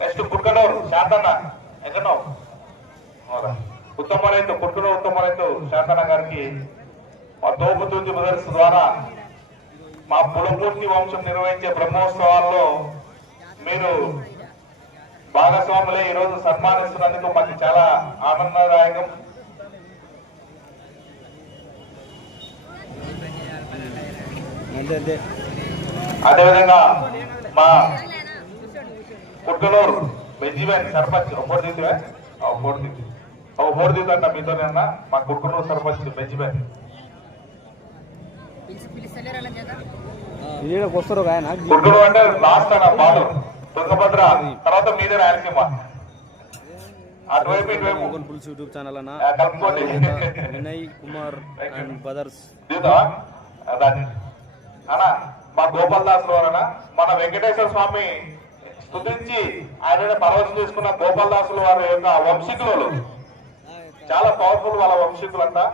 Next Kukkanoor Shantanna. ఎక్కడో ఉత్తమ రైతు కుక్కనూరు ఉత్తమ రైతు శాంతన్న గారికి మా తోపుతూతి బ్రదర్స్ ద్వారా మా పులపూర్తి వంశం నిర్వహించే బ్రహ్మోత్సవాల్లో మీరు భాగస్వాములే ఈరోజు సన్మానిస్తున్నందుకు మాకు చాలా ఆనందదాయకం. అదేవిధంగా మా మా కుట్టలూరు సర్పంచ్ బెంజిమెన్ పిలిచి పిలిస్తలేరు అలా చేత ఇక్కడికి వస్తారు ఒక ఆయన. కుట్టలూరు అంటే లాస్ట్ అన్న బాలు తుంగభద్ర తర్వాత మీదే రాయలసీమ. అటువైపు ఇటువైపు. గూగుల్ పుల్స్ యూట్యూబ్ ఛానల్ అన్న. కలుపుకోండి. Vinay Kumar and brothers. అన్నా మా గోపాల్ దాస్ వారన మన వెంకటేశ్వర స్వామి స్థుతించి ఆయన పరవశం చేసుకున్న గోపాల్ దాసులు వారి యొక్క వంశీకులు. చాలా పవర్ఫుల్ వాళ్ళ వంశీకులంతా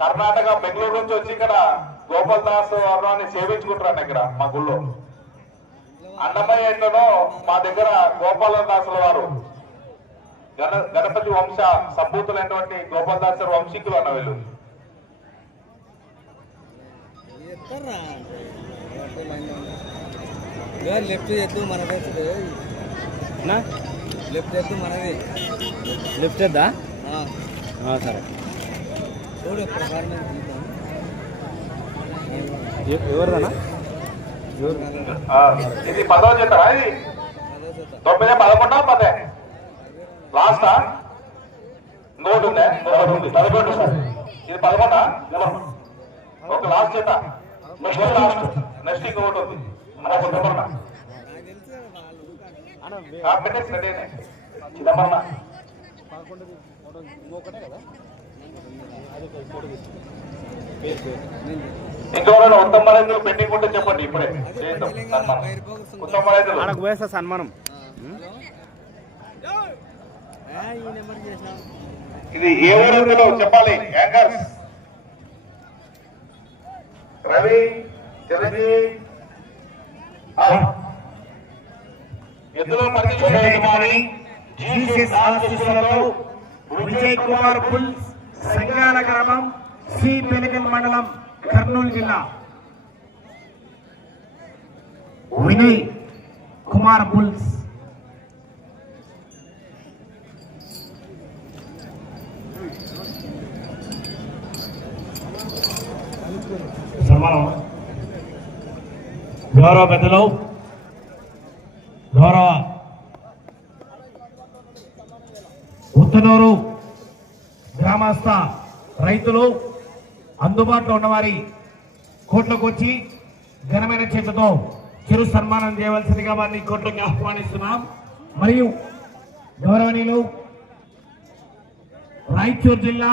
కర్ణాటక బెంగళూరు నుంచి వచ్చి ఇక్కడ గోపాల్ దాస్ వారిని సేవించుకుంటారంట ఇక్కడ మా గుళ్ళో. అన్నమయ్య ఏంటనో మా దగ్గర గోపాల దాసుల వారు. గణ గణపతి వంశ సంభూతులైనటువంటి గోపాల్ దాస్ వంశీకులు అన్న వీళ్ళు. లెఫ్ట్ చేద్దు మనదే లెఫ్ట్ చేద్దు మనది. లెఫ్ట్ చేద్దా? ఆ, ఆ, సరే. చూడు ప్రకారం ఎ- ఎవరిదన్నా? ఎవరు? ఆ, ఇది పదవ జత ఇది. తొమ్మిది పదకొండా పదే. లాస్టా? ఇంకోటి ఉందే ఇంకోటి ఉంది పదకొండు సార్. ఇది పదకొండా? ఒక లాస్ట్ జత. Next last. నెక్స్ట్ ఇంకొకటి ఉంది. ఇంకెవరైనా ఉత్తమ రైతులు పెండింగ్ ఉంటే చెప్పండి ఇప్పుడే. చేద్దాం. సన్మానం. ఉత్తమ రైతులు ఇది ఏ ఊరిలో చెప్పాలి. యాంకర్స్. రవి చిరంజీవి. ఎద్దులో ఆశీస్సులతో విజయ్ కుమార్ పుల్ సంగాల గ్రామం సి పెనుగల్ మండలం కర్నూలు జిల్లా. వినయ్ కుమార్ పుల్స్ సన్మానం గౌరవ పెద్దలు గౌరవ ఉత్తనూరు గ్రామస్థ రైతులు అందుబాటులో ఉన్నవారి కోట్లకు వచ్చి ఘనమైన చేతితో చిరు సన్మానం చేయవలసిందిగా వారిని కోట్లకి ఆహ్వానిస్తున్నాం. మరియు గౌరవనీయులు రాయచూరు జిల్లా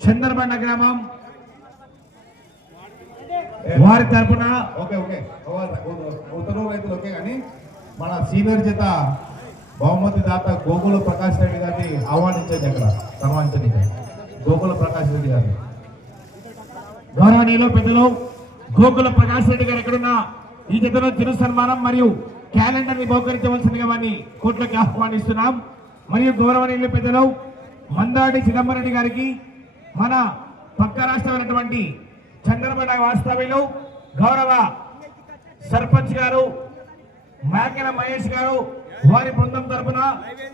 చంద్రబండ గ్రామం వారి తరపున ఓకే ఓకే ఉత్తర రైతులు ఓకే కానీ మన సీనియర్ చేత బహుమతి దాత గోకుల ప్రకాష్ రెడ్డి గారిని ఆహ్వానించండి అక్కడ సన్మానించండి గోకుల ప్రకాష్ రెడ్డి గారిని. గౌరవనీయులు పెద్దలు గోకుల ప్రకాష్ రెడ్డి గారు ఎక్కడున్నా ఈ జతలో చిరు సన్మానం మరియు క్యాలెండర్ని బహుకరించవలసిందిగా వారిని కోర్టులోకి ఆహ్వానిస్తున్నాం. మరియు గౌరవనీయులు పెద్దలు మందాడి చిదంబరెడ్డి గారికి మన పక్క రాష్ట్రమైనటువంటి చంద్రబండ వాస్తవ్యులు. గౌరవ సర్పంచ్ గారు మేకల మహేష్ గారు వారి బృందం తరపున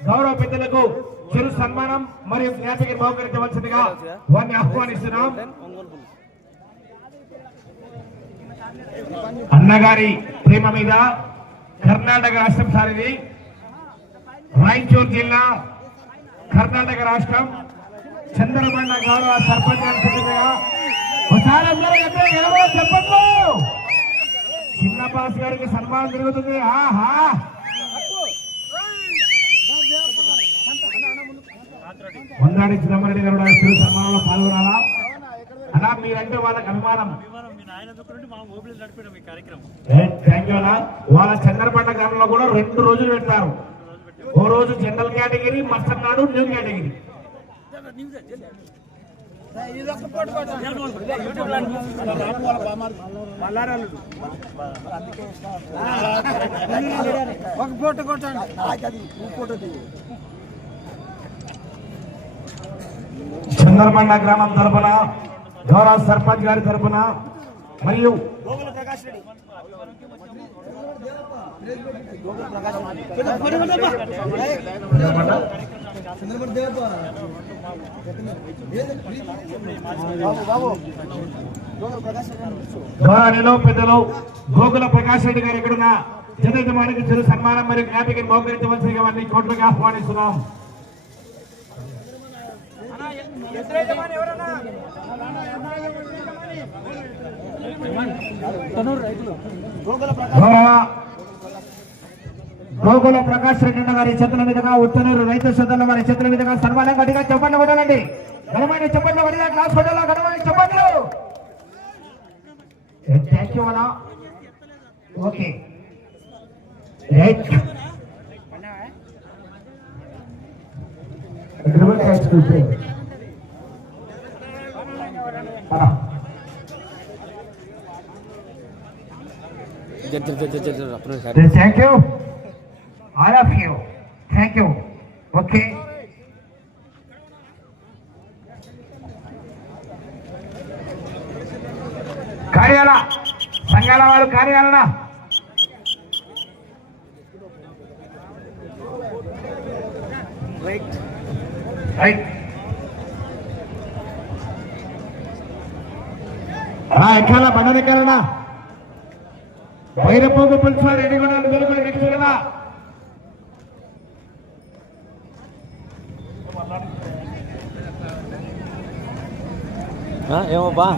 గౌరవ పెద్దలకు చిరు సన్మానం మరియు జ్ఞాపిక బహుకరించవలసిందిగా వారిని ఆహ్వానిస్తున్నాం. అన్నగారి ప్రేమ మీద కర్ణాటక రాష్ట్రం సారిది. రాయచూర్ జిల్లా కర్ణాటక రాష్ట్రం. చంద్రమండ గౌరవ సర్పంచ్ గారి ఒకసారి అందరూ గట్టిగా చెప్పట్లు చిన్న బాస్ గారికి సన్మానం జరుగుతుంది. ఆహా. వందాడి చిదంబరెడ్డి గారు కూడా చిరు సన్మానంలో పాల్గొనాలా? అలా మీరంటే వాళ్ళకి అభిమానం. థ్యాంక్ యూ అన్న. వాళ్ళ చంద్రపండ గ్రామంలో కూడా రెండు రోజులు పెడతారు ఓ రోజు జనరల్ కేటగిరీ మరుసటి నాడు న్యూ కేటగిరీ. ఒక ఫోటో కొట్టండి అది చంద్రమండ గ్రామం తరపున గౌరవ సర్పంచ్ గారి తరపున మరియు చంద్రబాబు దేవప్ప పెద్దలు గోకుల ప్రకాష్ రెడ్డి గారు ఇక్కడున్న జనజమానికి చిరు సన్మానం మరియు జ్ఞాపికను బహుకరించవలసిందిగా వారిని కోట్లకి ఆహ్వానిస్తున్నాం. గౌరవ గోకుల ప్రకాష్ రెడ్డి గారి చేతుల మీదుగా ఉత్తనూరు రైతు సోదరుల వారి చేతుల మీదుగా సన్మానం గట్టిగా చెప్పండి కొట్టాలండి ఘనమైన చెప్పండి కొట్టిగా క్లాస్ కొట్టాలా ఘనమైన చెప్పండి థ్యాంక్ యూ అన్నా ఓకే రైట్ డ్రిబుల్ క్యాచ్ చూస్తే thank you all of you thank you okay కార్యాల సంఘాల వారు కార్యాలనా రైట్ ఎక్కాల బండలు ఎక్కాలనా వైరపోగు పులుసు రెడీ కూడా వెలుగులు నెక్స్ట్ కదా ఏమో బా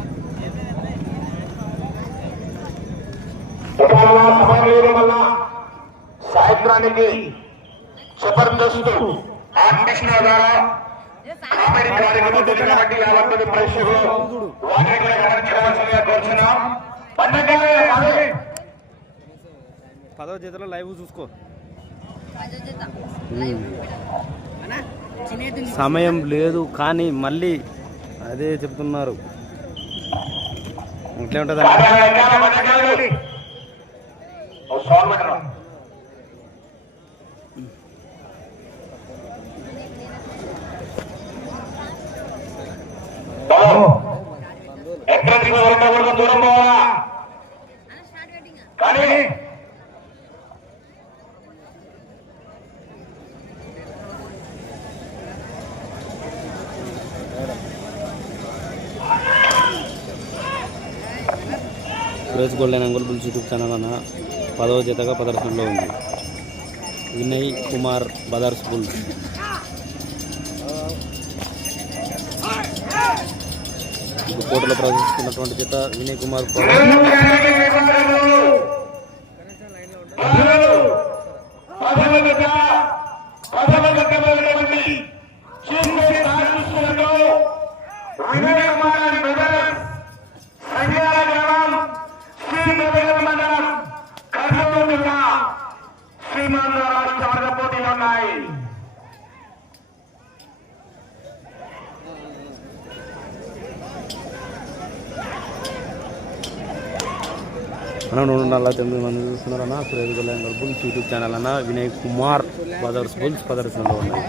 సమయం వల్ల సాయంత్రానికి జబర్దస్త్ ఆర్టిస్ట్ ద్వారా కామెడీ కార్యక్రమం జరిగినటువంటి యాభై మంది ప్రేక్షకులు వారిని కూడా గమనించవలసిందిగా కోరుచున్నాం. పండగలే అదే. పదో లైవ్ చూసుకో. సమయం లేదు కానీ మళ్ళీ అదే చెప్తున్నారు. ఇంట్లో ఉంటుంది రోజు golden Angul bulls YouTube channel అన్న పదవ జతగా ప్రదర్శనలో ఉంది. Vinay Kumar brothers bulls. కోటలో ప్రదర్శిస్తున్నటువంటి జత వినయ్ కుమార్ బదర్స్ శ్రీమాన్ రాష్ట్ర పోటీలు ఉన్నాయి. మనం రెండు వందల తొమ్మిది మంది చూస్తున్నారన్న Suresh golden Angul bulls YouTube channel అన్న వినయ్ కుమార్ బదర్స్ బుల్స్ ప్రదర్శనలో ఉన్నాయి.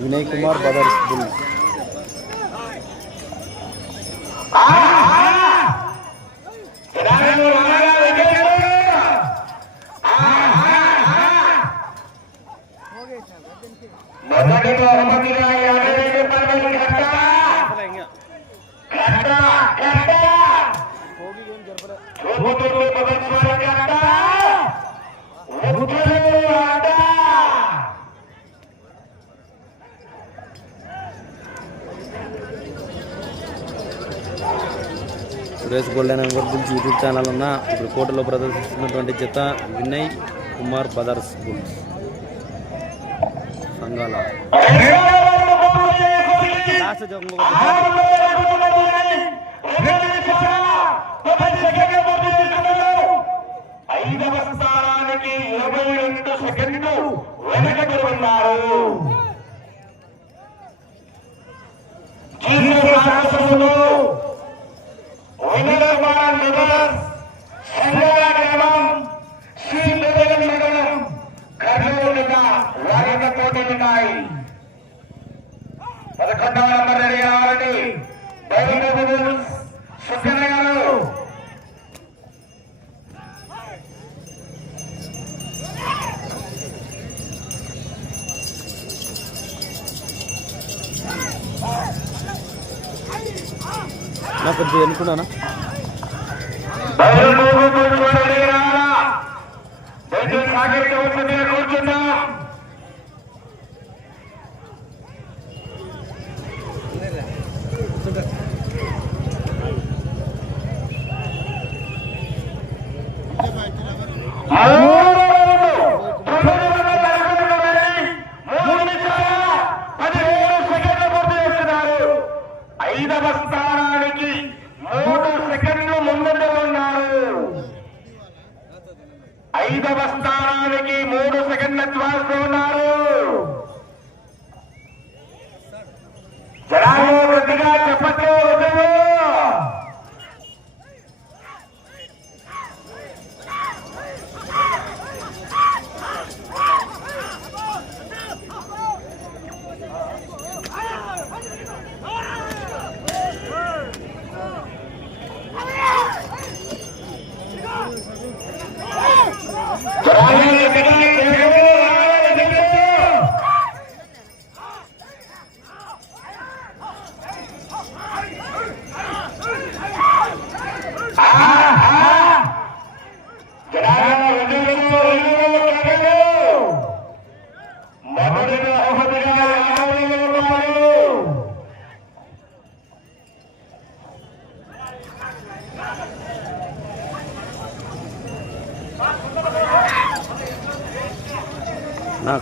వినయ్ కుమార్ బదర్స్ కోటలో ప్రదర్శిస్తున్నటువంటి జత వినయ్ కుమార్ బదర్స్ బుల్స్. సంఘాల. ఐదవ స్థానానికి ఇరవై రెండు సెకండ్లు వెనకబడి ఉన్నారు. వారిన పదకొండవ నంబర్ రెడీ కావాలని సుఖన గారు నాకు కొంచెం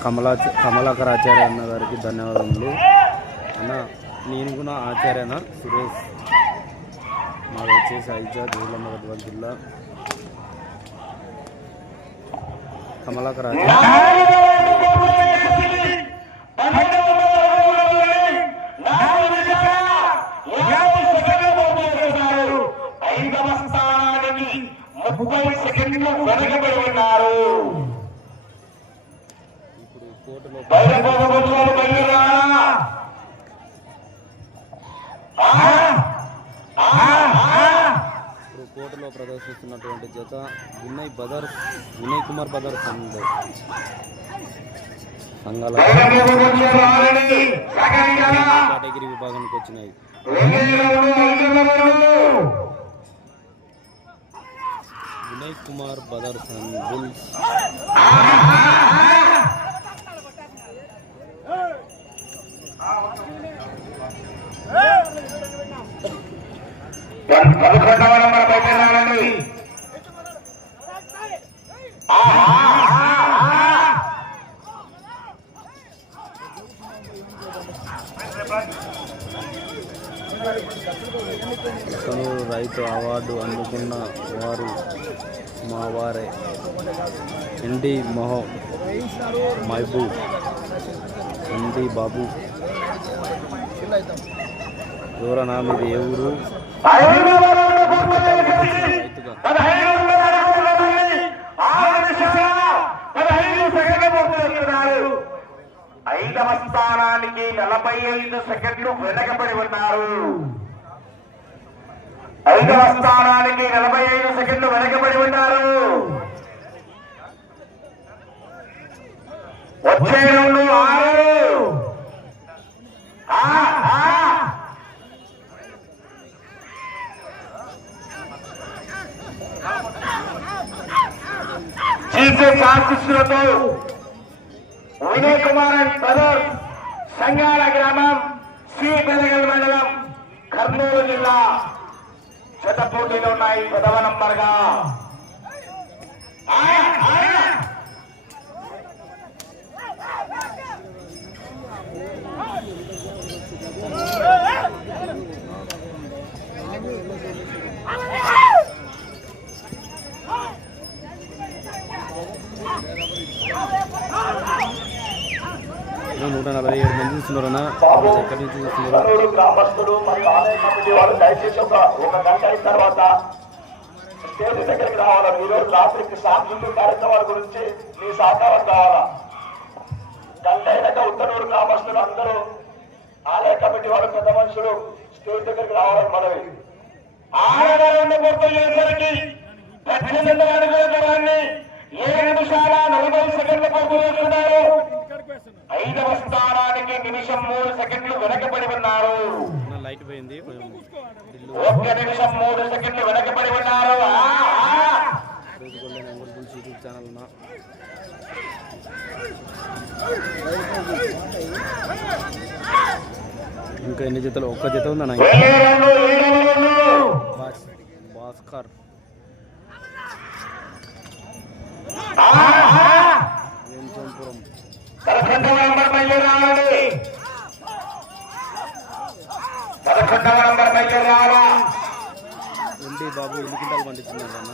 కమలా కమలాకర్ ఆచార్య అన్న గారికి ధన్యవాదములు. అన్న నేను కూడా ఆచార్యన? సురేష్. మాది వచ్చేసి ఐజా ఊళ్ళమ్మగద్వాల జిల్లా. కమలాకర్ ఆచార్య ఐదవ స్థానానికి ముప్పై సెకండ్లు వెనకబడి ఉన్నారు ఇప్పుడు కోర్టులో ప్రదర్శిస్తున్నటువంటి జత వినయ్ బదర్ వినయ్ కుమార్ బదర్ సంఘ. సంఘాల కేటగిరీ విభాగానికి వచ్చినాయి. వినయ్ కుమార్ బదర్ సంఘ బుల్స్ పదకొండవ నంబర్ కనూరు రైతు అవార్డు అందుకున్న వారు మా వారే. ఎన్డి మొహో మహబూబ్ ఎన్డి బాబు. ఎవరన్నా మీది ఏ ఊరు? ఆరు పదహైదు ఐదవ స్థానానికి నలభై ఐదు సెకండ్లు వెనకబడి ఉన్నారు. ఐదవ స్థానానికి నలభై ఐదు సెకండ్లు వెనకబడి ఉన్నారు. వచ్చే రెండు ఆరు కాంగ్రెస్ ఆశిస్సులతో వినయ్ కుమార్ అండ్ సంగాల గ్రామం శ్రీ పెదగల్ మండలం కర్నూలు జిల్లా చెత్త పోటీలు ఉన్నాయి. ప్రథమ నంబర్గా నూట నలభై ఏడు మంది చూస్తున్నారు అన్న. ఎక్కడి నుంచి చూస్తున్నారు? గ్రామస్తులు దయచేసి ఒక గంట అయిన తర్వాత స్టేజ్ దగ్గరికి రావాలా ఈరోజు రాత్రికి సాంస్కృతిక కార్యక్రమాల గురించి మీ సహకారం కావాలా గంట అయినాక ఉత్తనూరు గ్రామస్తులు అందరూ ఆలయ కమిటీ వాళ్ళు పెద్ద మనుషులు స్టేజ్ దగ్గరికి రావాలని మనవి. ఆడవాళ్ళు పద్దెనిమిది అడుగుల ఏడు నిమిషాల నలభై సెకండ్ల పూర్తి చేస్తున్నారు ఐదవ స్థానానికి నిమిషం మూడు సెకండ్లు వెనకబడి ఉన్నారు. ఒక్క నిమిషం మూడు సెకండ్లు వెనకబడి ఉన్నారు. ఇంకా ఎన్ని జతలు? ఒక్క జత. బాస్ భాస్కర్. వేంచంపురం. పదకొండవ నంబర్ బయలుదేరాలండి పదకొండవ నంబర్ బయలుదేరాలా ఉంది బాబు ఎన్ని కింటాలు పండించున్నారు అన్న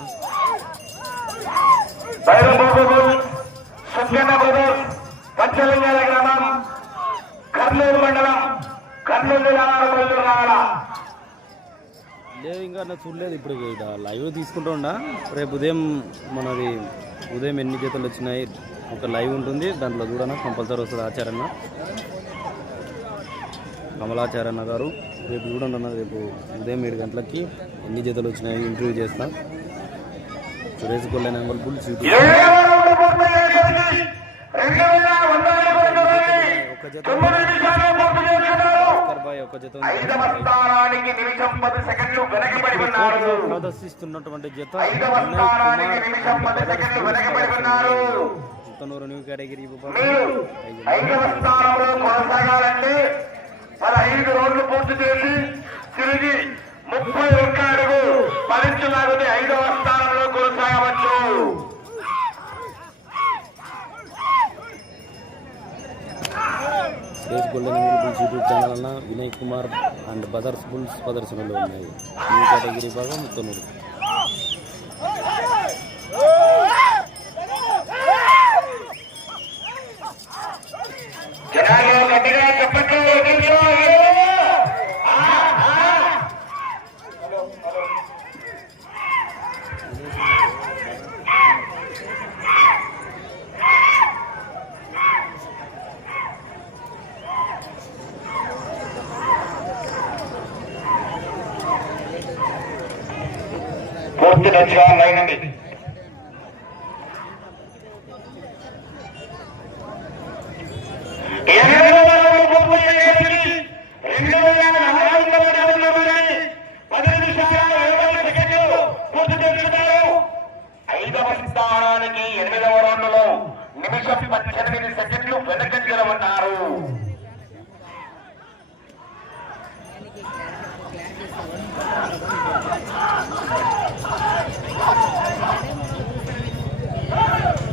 బైరంబాబు సుఖ్యన్న బ్రదర్స్ పంచలింగాల గ్రామం కర్నూలు మండలం కర్నూలు జిల్లాలో రావాలా లేదు ఇంకా. నా చూడలేదు ఇప్పుడు లైవ్ తీసుకుంటా ఉండా. రేపు ఉదయం మనది ఉదయం ఎన్ని జతలు వచ్చినాయి? ఒక లైవ్ ఉంటుంది. దాంట్లో చూడనా? కంపల్సరీ వస్తుంది ఆచారన్న. కమలాచారన్న గారు. రేపు చూడండి అన్న రేపు ఉదయం ఏడు గంటలకి ఎన్ని జతలు వచ్చినాయి ఇంటర్వ్యూ చేస్తా. సురేష్ గొల్లెన్ అంగల్ బుల్ సీటు. ఏడవ రౌండ్ పూర్తయ్యేసరికి రెండు వేల వంద అడుగుల దూరాన్ని ఒక జత ప్రదర్శిస్తున్నటువంటి జత ముత్తనూరు న్యూ కేటగిరీ మీరు కొనసాగాలంటే పదహైదు రోడ్లు పూర్తి చేసి తిరిగి ముప్పై ఒక్క అడుగు ఐదవ స్థానంలో కొనసాగవచ్చు. Suresh golden bulls YouTube channel అన్న Vinay Kumar and brothers bulls ప్రదర్శనలో ఉన్నాయి. న్యూ కేటగిరీ భాగం ముత్తనూరు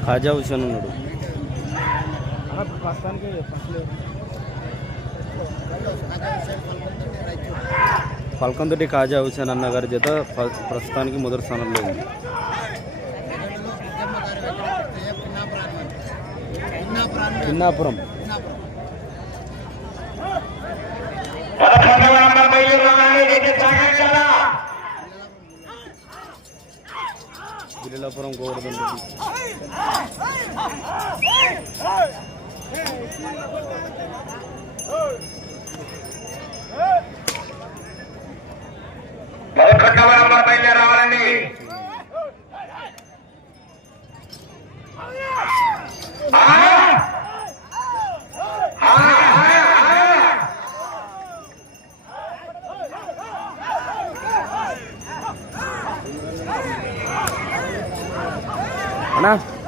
ఖాజా హుసేన్ ఉన్నాడు. పల్కంతోటి ఖాజా హుసేన్ అన్న గారి జత ప- ప్రస్తుతానికి మొదటి స్థానంలో ఉంది. చిన్నాపురం గిరిలాపురం గోవర్ధన్ రావాలండి. అన్నా తొమ్మిదవ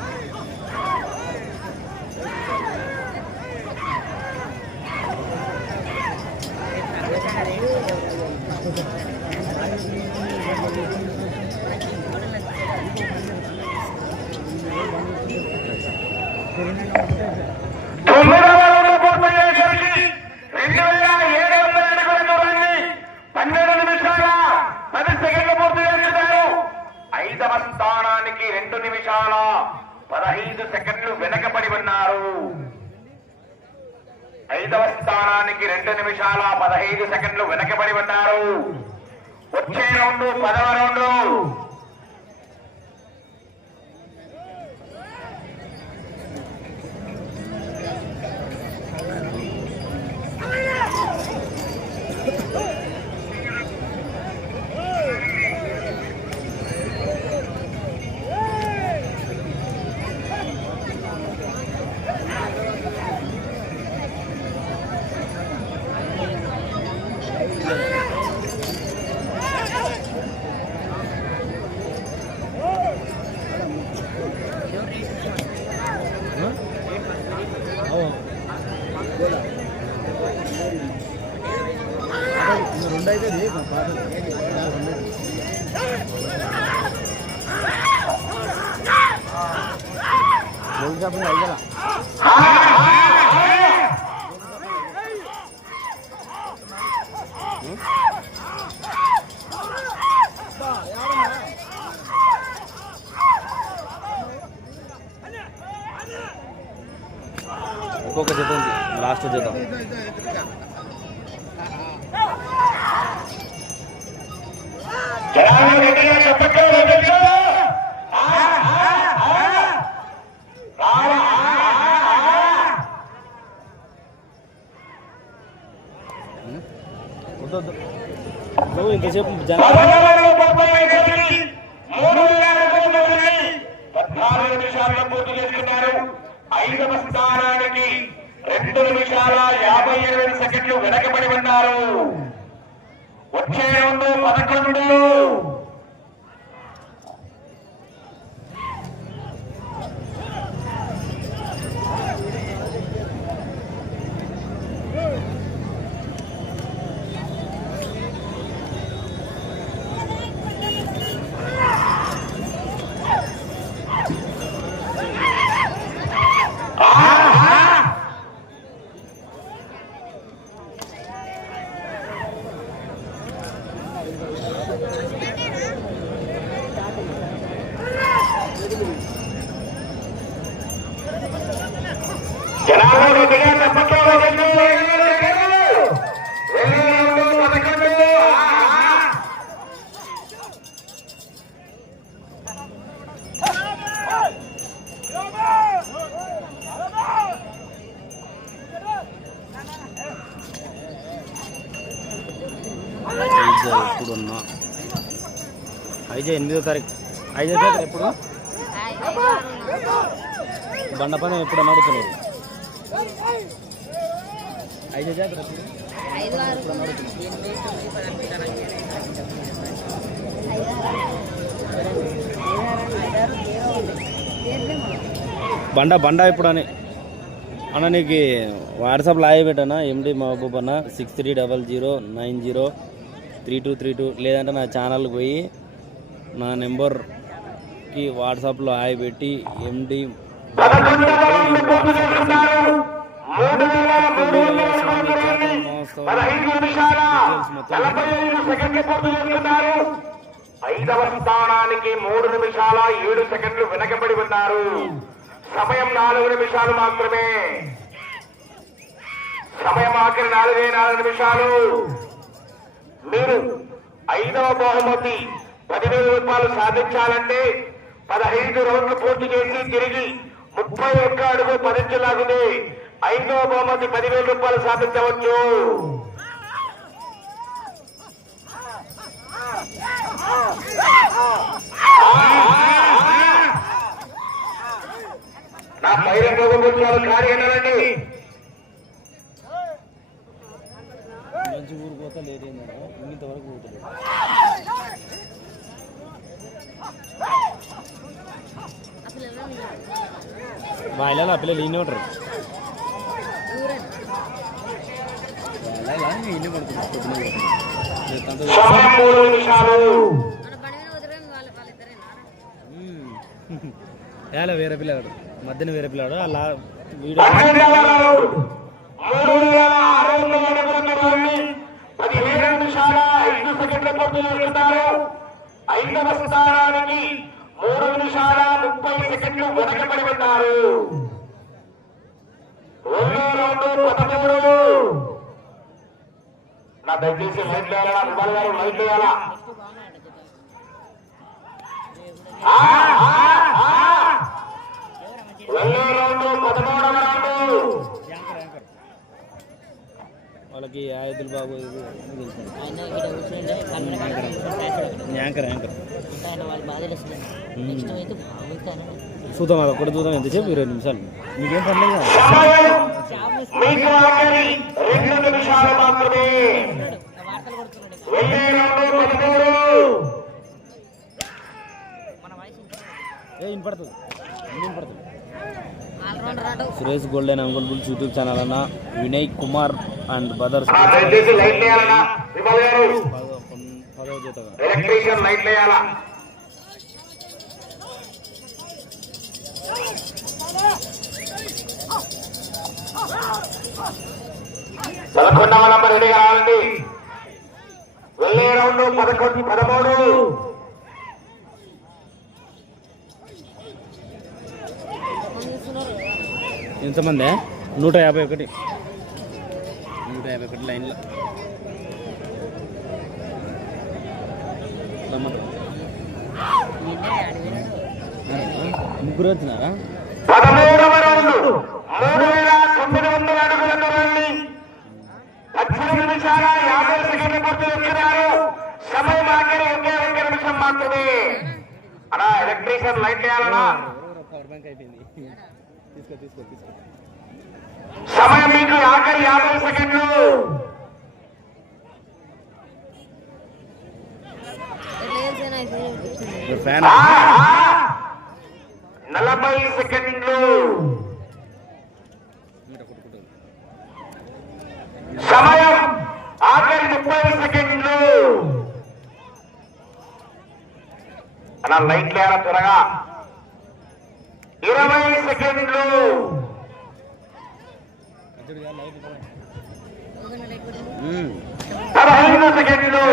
ఇంకొక జత ఉంది. లాస్ట్ జత. ఇంతసేపు జనాలు ఐజా ఎనిమిదో తారీఖు. ఐదో తారీఖు ఎప్పుడు? బండపైన ఎప్పుడు నడుతున్నారు? ఐదో జాతర బండ బండ ఎప్పుడు అని. అన్న నీకు వాట్సాప్ లాయి పెట్టానా? ఎండి మహబూబ్ అన్న six three double zero nine zero three two three two లేదంటే నా ఛానల్కి పోయి నా నెంబర్కి వాట్సాప్లో హాయ్ పెట్టి ఎండి మూడు నిమిషాల ఐదవ స్థానానికి మూడు నిమిషాల ఏడు సెకండ్లు వెనకబడి ఉన్నారు సమయం నాలుగు నిమిషాలు మాత్రమే. సమయం ఆఖరి నాలుగే నాలుగు నిమిషాలు. మీరు ఐదవ బహుమతి పదివేల రూపాయలు సాధించాలంటే పదహైదు రౌండ్లు పూర్తి చేసి తిరిగి ముప్పై ఒక్క అడుగు పదించలాగుంది. ఐదవ బహుమతి పదివేల రూపాయలు సాధించవచ్చు. నా పైన ప్రభుత్వాలు కార్యనండి మంచి ఊరు పోతా లేట్ అయిందన్న ఇంతవరకు పోతలేదు. వాళ్ళ పిల్లలు ఈయన ఉంటారు ఏలా వేరే పిల్లగాడు మధ్యన వేరే పిల్లాడు అలా వీడియో పదిహేడు నిమిషాల ఐదు సెకండ్ల ఐదవ స్థానానికి మూడు నిమిషాల ముప్పై సెకండ్లు వెనకబడి ఉన్నారు పదమూడు నా దయచేసి లైట్ వేయాలా విమల్ గారు లైట్ వేయాలా పదమూడవ రౌండ్. వాళ్ళకి ఆయుధులు బాబు. Anchor anchor. చూద్దాం అది ఒక్కటి చూద్దాం. ఎంతసేపు? ఇరవై నిమిషాలు. మీకేం పర్లేదు ఏ వినపడుతుంది. అన్నీ వినపడుతుంది. Suresh golden uncle bulls YouTube channel అన్న వినయ్ కుమార్ అండ్ పదవ జతగా వేయాలా పదకొండవ నంబర్ రెడీ కావాలండి వెళ్ళే రౌండ్ పదకొండు పదమూడు. ఎంతమంది? నూట యాభై ఒకటి. నూట యాభై ఒకటి లైన్లో. ముగ్గురు వచ్చినారా? సమయం ఆఖరి ఒకే ఒక్క నిమిషం మాత్రమే అలా ఎలక్ట్రీషియన్ లైట్ వేయాలనా పవర్ బ్యాంక్ అయిపోయింది. సమయం మీకు ఆఖరి యాభై సెకండ్లు. నలభై సెకండ్లు. సమయం ఆఖరి ముప్పై సెకండ్లు. అలా లైట్ లేరా త్వరగా. సెకండ్లు పదహైదు సెకండ్లు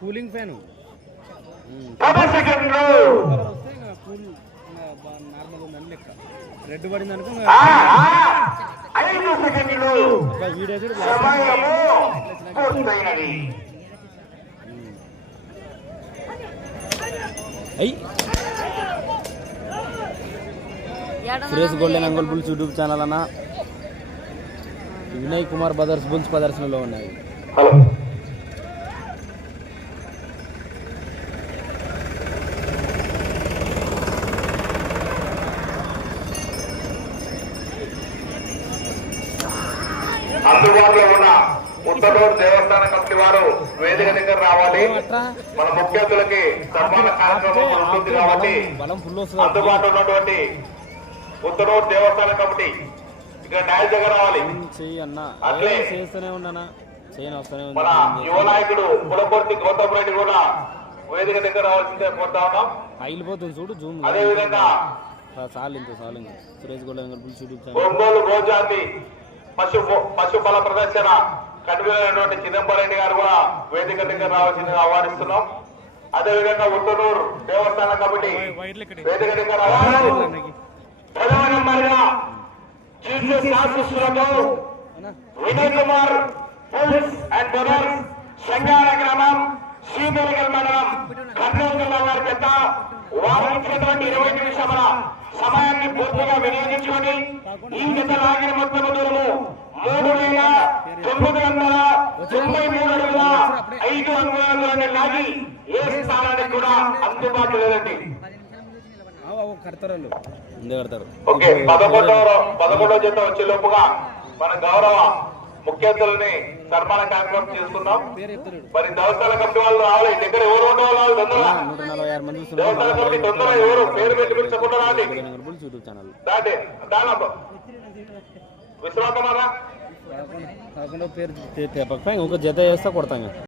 కూలింగ్ ఫ్యాన్. పది సెకండ్లు రెడ్ పడింది అనుకో. ఐదు సెకండ్లు సమయము పూర్తయినది అయ్యి. Suresh golden Angul bulls YouTube channel అన్న. వినయ్ కుమార్ బదర్స్ బుల్స్ ప్రదర్శనలో ఉన్నాయి. హలో. అందుబాటులో ఉన్న ఉత్తరూరు దేవస్థాన కమిటీ వారు వేదిక దగ్గర రావాలి. మన ముఖ్య అతిథులకి సన్మాన కార్యక్రమం ఉంటుంది కాబట్టి అందుబాటులో ఉన్నటువంటి ఉత్తరూరు దేవస్థాన కమిటీ ఇక్కడ న్యాయ దగ్గర రావాలి. చెయ్యి అన్న? అట్లే. చేస్తూనే ఉన్నానా? చేయని వస్తూనే ఉంది మన యువ నాయకుడు పులపర్తి గౌతమ్ రెడ్డి కూడా వేదిక దగ్గర రావాల్సిందే కోరుతా ఉన్నాం. పగిలిపోతుంది చూడు జూమ్ అదే విధంగా చాలు ఇంకా Suresh bulls YouTube channel. Ongole గోజాతి పశు పశు బల ప్రదర్శన కన్వీనర్ చిదంబరం రెడ్డి గారు కూడా వేదిక దగ్గర రావాల్సిందిగా ఆహ్వానిస్తున్నాం. అదే విధంగా ఉత్తనూరు దేవస్థాన కమిటీ వేదిక దగ్గర రావాలి. ప్రధాన నంబర్గా జీసస్ ఆశీస్సులతో Vinay Kumar police and brothers సంగార గ్రామం శ్రీమెలికల్ మండలం కర్నూలు జిల్లా వారి చేత వారు ఇచ్చినటువంటి ఇరవై నిమిషముల సమయాన్ని పూర్తిగా వినియోగించుకొని ఈ జత లాగిన మొత్తం దూరము మూడు వేల తొమ్మిది వందల తొంభై మూడు అడుగుల ఐదు అంగుళాలను లాగి ఏ స్థానానికి కూడా అందుబాటు లేదండి. కడతారు ముందే కడతారు. ఓకే పదకొండవ పదకొండవ జత వచ్చే లోపుగా మన గౌరవ ముఖ్య అతిథులని సన్మాన కార్యక్రమం చేసుకుందాం మరి దేవస్థాన కమిటీ వాళ్ళు రావాలి. దగ్గర ఎవరు ఉండే వాళ్ళు? తొందరగా నూట నలభై ఆరు మంది దేవస్థాన కమిటీ తొందరగా ఎవరు? పేరు పెట్టి పిలిచకుండా రాండి దానమ్మ విశ్రాంతమారా? పేరు జత చేస్తా కొడతాం